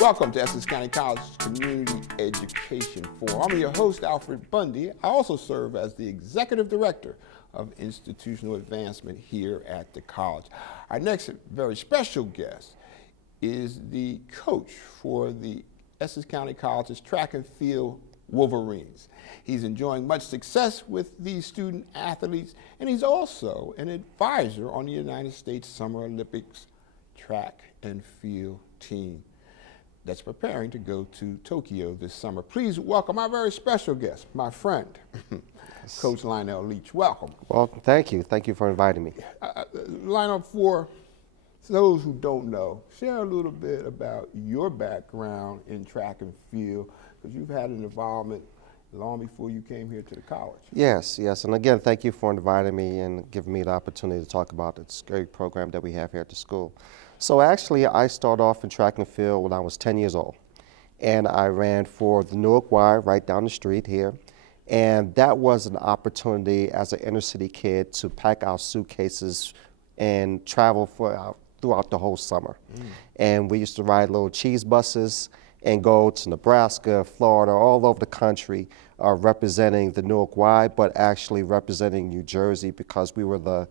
Welcome to Essex County College Community Education Forum. I'm your host, Alfred Bundy. I also serve as the Executive Director of Institutional Advancement here at the college. Our next very special guest is the coach for the Essex County College's Track and Field Wolverines. He's enjoying much success with these student athletes, and he's also an advisor on the United States Summer Olympics track and field team that's preparing to go to Tokyo this summer. Please welcome our very special guest, my friend, Coach Lionel Leach. Welcome. Well, thank you. Thank you for inviting me. Lionel, for those who don't know, share a little bit about your background in track and field, because you've had an involvement long before you came here to the college. Yes. And again, thank you for inviting me and giving me the opportunity to talk about this great program that we have here at the school. So actually, I started off in track and field when I was 10 years old. And I ran for the Newark Y right down the street here. And that was an opportunity as an inner city kid to pack our suitcases and travel throughout the whole summer. And we used to ride little cheese buses and go to Nebraska, Florida, all over the country, representing the Newark Y, but actually representing New Jersey, because we were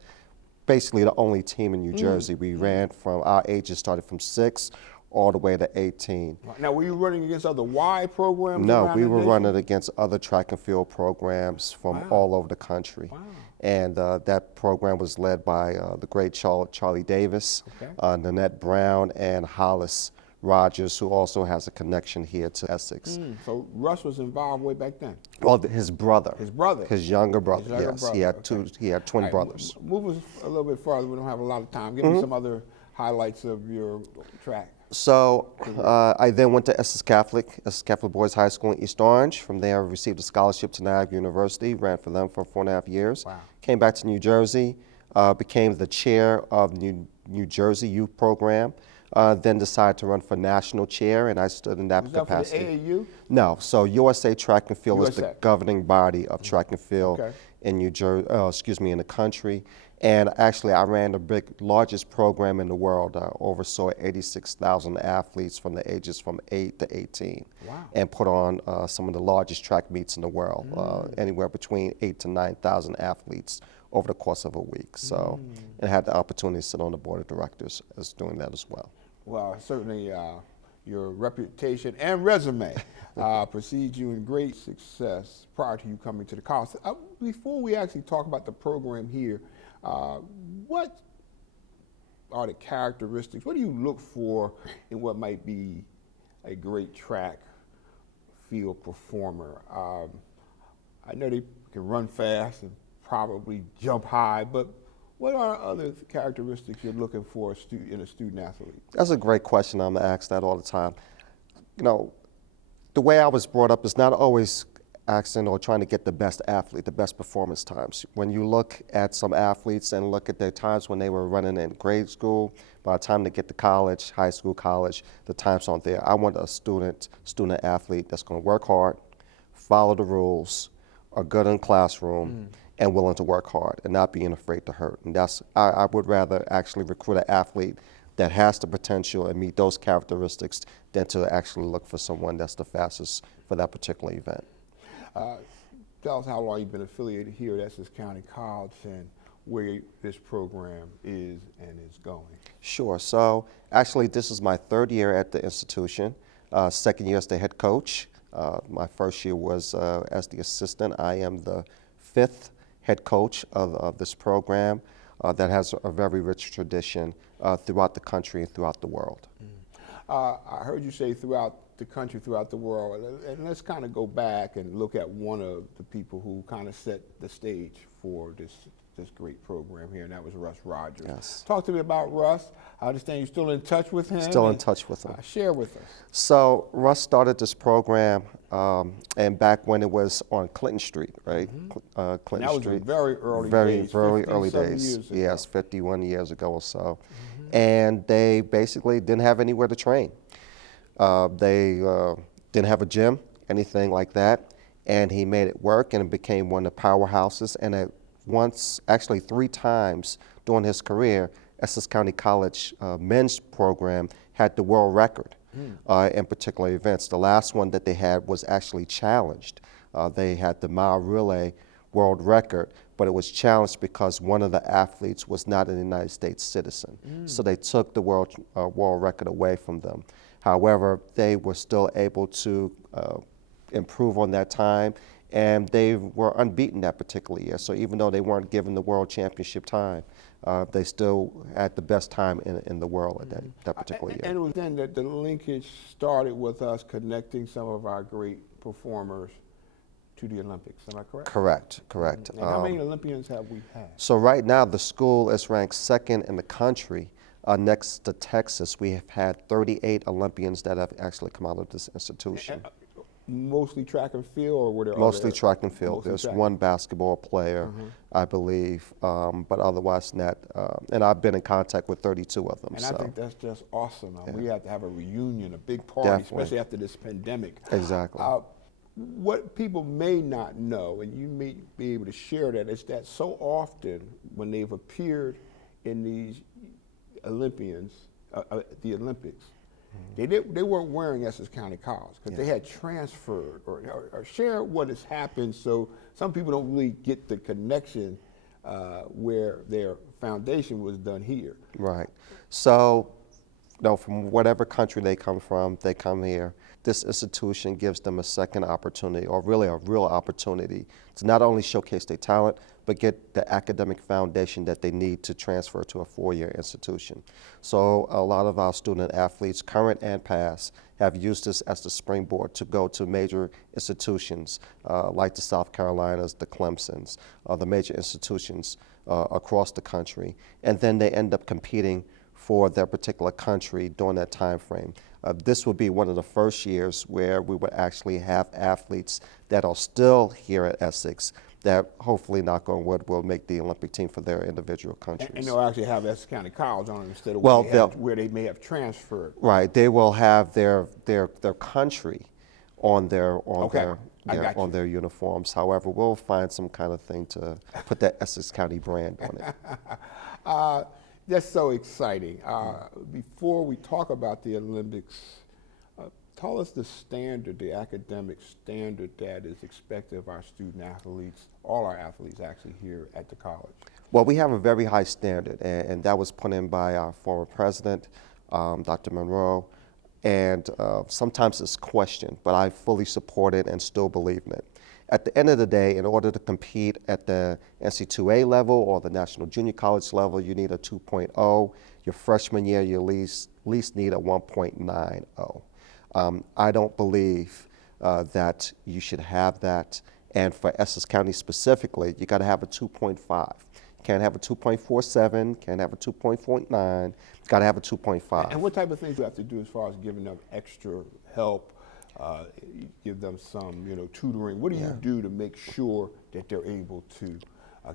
basically the only team in New Jersey. We ran from, our ages started from 6 all the way to 18. Now, were you running against other Y programs? No, we were running against other track and field programs from all over the country. And that program was led by the great Charlie Davis, Nanette Brown, and Hollis Rogers, who also has a connection here to Essex. So Russ was involved way back then? Well, his brother. His brother? His younger brother, His younger yes. brother. He had twin brothers. Move us a little bit farther. We don't have a lot of time. Give me some other highlights of your track. So I then went to Essex Catholic Boys High School in East Orange. From there, I received a scholarship to Niagara University, ran for them for 4.5 years. Came back to New Jersey, became the chair of New Jersey Youth Program. Then decided to run for national chair, and I stood in that capacity. Was that for the AAU? No, so USA Track and Field is the governing body of track and field in New Jersey, in the country. And actually, I ran the largest program in the world. I oversaw 86,000 athletes from the ages from 8 to 18, and put on some of the largest track meets in the world, anywhere between 8,000 to 9,000 athletes over the course of a week. So, and I had the opportunity to sit on the board of directors as doing that as well. Well, certainly your reputation and resume precedes you in great success prior to you coming to the college. Before we actually talk about the program here, what are the characteristics, what do you look for in what might be a great track field performer? I know they can run fast and probably jump high, but what are other characteristics you're looking for in a student athlete? That's a great question. I'm asked that all the time. You know, the way I was brought up is not always asking or trying to get the best athlete, the best performance times. When you look at some athletes and look at their times when they were running in grade school, by the time they get to college, high school, college, the times aren't there. I want a student athlete that's going to work hard, follow the rules, are good in the classroom, and willing to work hard and not being afraid to hurt. And I would rather actually recruit an athlete that has the potential and meet those characteristics than to actually look for someone that's the fastest for that particular event. Tell us how long you've been affiliated here at Essex County College and where this program is and is going. Sure. So actually, this is my 3rd year at the institution, 2nd year as the head coach. My 1st year was as the assistant. I am the 5th head coach of this program that has a very rich tradition throughout the country and throughout the world. I heard you say throughout the country, throughout the world, and let's kind of go back and look at one of the people who kind of set the stage for this great program here, and that was Russ Rogers. Yes. Talk to me about Russ. I understand you're still in touch with him. Still in touch with him. Share with us. So Russ started this program, and back when it was on Clinton Street, right? Clinton that was Street. Very early days. Yes, 51 years ago or so. And they basically didn't have anywhere to train. They didn't have a gym, anything like that. And he made it work, and it became one of the powerhouses. And actually 3 times during his career, Essex County College men's program had the world record in particular events. The last one that they had was actually challenged. They had the mile relay world record, but it was challenged because one of the athletes was not a United States citizen. So they took the world record away from them. However, they were still able to improve on that time, and they were unbeaten that particular year. So even though they weren't given the world championship time, they still had the best time in the world at that particular year. And it was then that the linkage started with us connecting some of our great performers to the Olympics. Am I correct? Correct, correct. And how many Olympians have we had? So right now, the school is ranked second in the country. Next to Texas, we have had 38 Olympians that have actually come out of this institution. Mostly track and field, or were there Mostly other? track and field. Mostly There's track. one basketball player, I believe, but otherwise not. And I've been in contact with 32 of them. And so. I think that's just awesome. We have to have a reunion, a big party, Definitely. especially after this pandemic. Exactly. What people may not know, and you may be able to share that, is that so often when they've appeared in these Olympians, the Olympics, they weren't wearing Essex County College because they had transferred, or share what has happened, so some people don't really get the connection where their foundation was done here. Right. So, from whatever country they come here. This institution gives them a second opportunity, or really a real opportunity, to not only showcase their talent, but get the academic foundation that they need to transfer to a four-year institution. So a lot of our student athletes, current and past, have used this as the springboard to go to major institutions like the South Carolinas, the Clemsons, the major institutions across the country, and then they end up competing for their particular country during that time frame. This would be one of the first years where we would actually have athletes that are still here at Essex that hopefully, knock on wood, will make the Olympic team for their individual countries. And they'll actually have Essex County College on it instead of where they may have transferred. Right, they will have their country on their uniforms. However, we'll find some kind of thing to put that Essex County brand on it. That's so exciting. Before we talk about the Olympics, tell us the standard, the academic standard that is expected of our student athletes, all our athletes actually here at the college. Well, we have a very high standard, and that was put in by our former president, Dr. Monroe, and sometimes it's questioned, but I fully support it and still believe in it. At the end of the day, in order to compete at the NC2A level or the National Junior College level, you need a 2.0. Your freshman year, you at least need a 1.90. I don't believe that you should have that. And for Essex County specifically, you got to have a 2.5. You can't have a 2.47, can't have a 2.49, you got to have a 2.5. And what type of things do you have to do as far as giving them extra help? Give them some, tutoring. What do you do to make sure that they're able to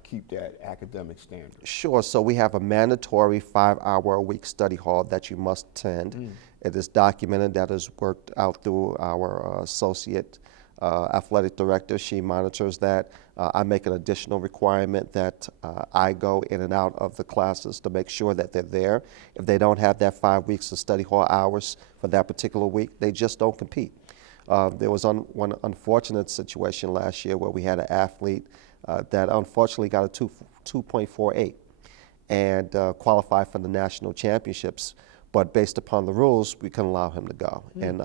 keep that academic standard? Sure. So we have a mandatory 5-hour-a-week study hall that you must attend. It is documented. That is worked out through our associate athletic director. She monitors that. I make an additional requirement that I go in and out of the classes to make sure that they're there. If they don't have that 5 weeks of study hall hours for that particular week, they just don't compete. There was one unfortunate situation last year where we had an athlete that unfortunately got a 2.48 and qualified for the national championships. But based upon the rules, we couldn't allow him to go. And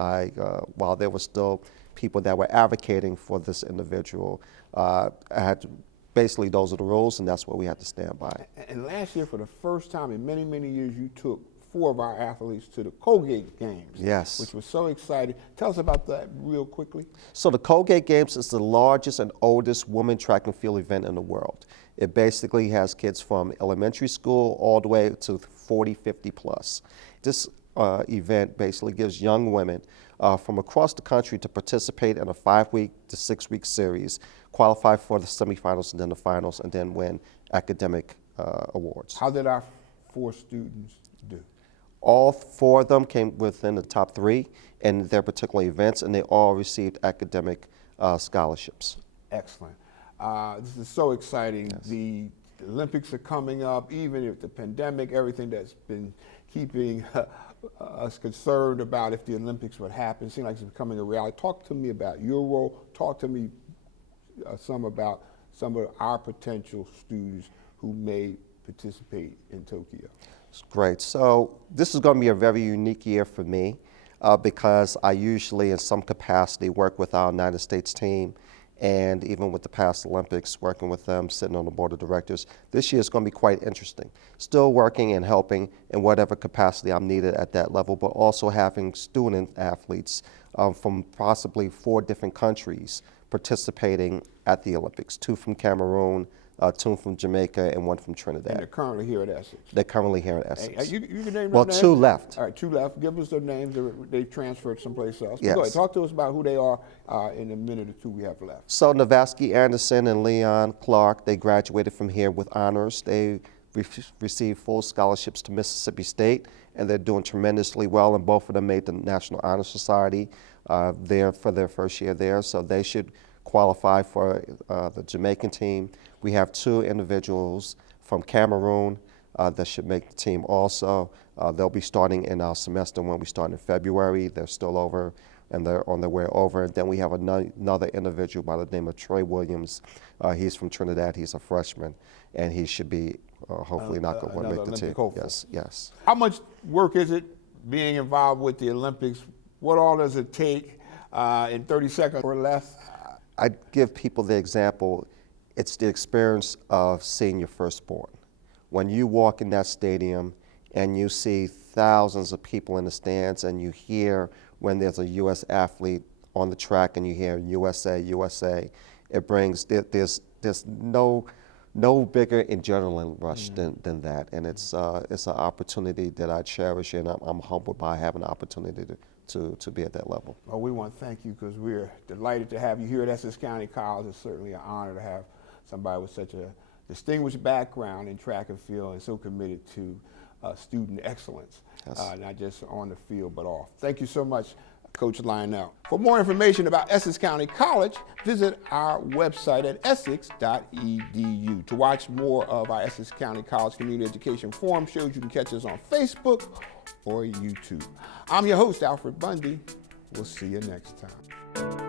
while there were still people that were advocating for this individual, I had to, basically those are the rules, and that's what we had to stand by. And last year, for the first time in many, many years, you took 4 of our athletes to the Colgate Games. Yes. Which was so exciting. Tell us about that real quickly. So the Colgate Games is the largest and oldest women track and field event in the world. It basically has kids from elementary school all the way to 40, 50 plus. This event basically gives young women from across the country to participate in a 5-week to 6-week series, qualify for the semifinals and then the finals, and then win academic awards. How did our 4 students do? All 4 of them came within the top 3 in their particular events, and they all received academic scholarships. Excellent. This is so exciting. Yes. The Olympics are coming up, even if the pandemic, everything that's been keeping us concerned about if the Olympics would happen. It seems like it's becoming a reality. Talk to me about your role. Talk to me some about some of our potential students who may participate in Tokyo. Great. So this is going to be a very unique year for me because I usually in some capacity work with our United States team, and even with the past Olympics, working with them, sitting on the board of directors. This year is going to be quite interesting. Still working and helping in whatever capacity I'm needed at that level, but also having student athletes from possibly 4 different countries participating at the Olympics, 2 from Cameroon, 2 from Jamaica, and 1 from Trinidad. And they're currently here at Essex. They're currently here at Essex. Hey, you can name well, their names? 2 left. All right, 2 left. Give us their names. They've transferred someplace else. Yes. Go ahead. Talk to us about who they are in the minute or 2 we have left. So Navasky Anderson and Leon Clark, they graduated from here with honors. They received full scholarships to Mississippi State, and they're doing tremendously well, and both of them made the National Honor Society there for their first year there, so they should qualify for the Jamaican team. We have 2 individuals from Cameroon that should make the team also. They'll be starting in our semester when we start in February. They're still over and they're on their way over. Then we have another individual by the name of Troy Williams. He's from Trinidad. He's a freshman, and he should be hopefully not going to make the team. Hopeful. Yes, yes. How much work is it being involved with the Olympics? What all does it take in 30 seconds or less? I give people the example, it's the experience of seeing your firstborn. When you walk in that stadium and you see thousands of people in the stands and you hear when there's a U.S. athlete on the track and you hear USA, USA, it brings, there's no bigger adrenaline rush than that. And it's an opportunity that I cherish, and I'm humbled by having the opportunity to be at that level. Well, we want to thank you because we're delighted to have you here at Essex County College. It's certainly an honor to have somebody with such a distinguished background in track and field and so committed to student excellence, Yes. not just on the field but off. Thank you so much, Coach Lionel. For more information about Essex County College, visit our website at essex.edu. To watch more of our Essex County College Community Education Forum shows, you can catch us on Facebook or YouTube. I'm your host, Alfred Bundy. We'll see you next time.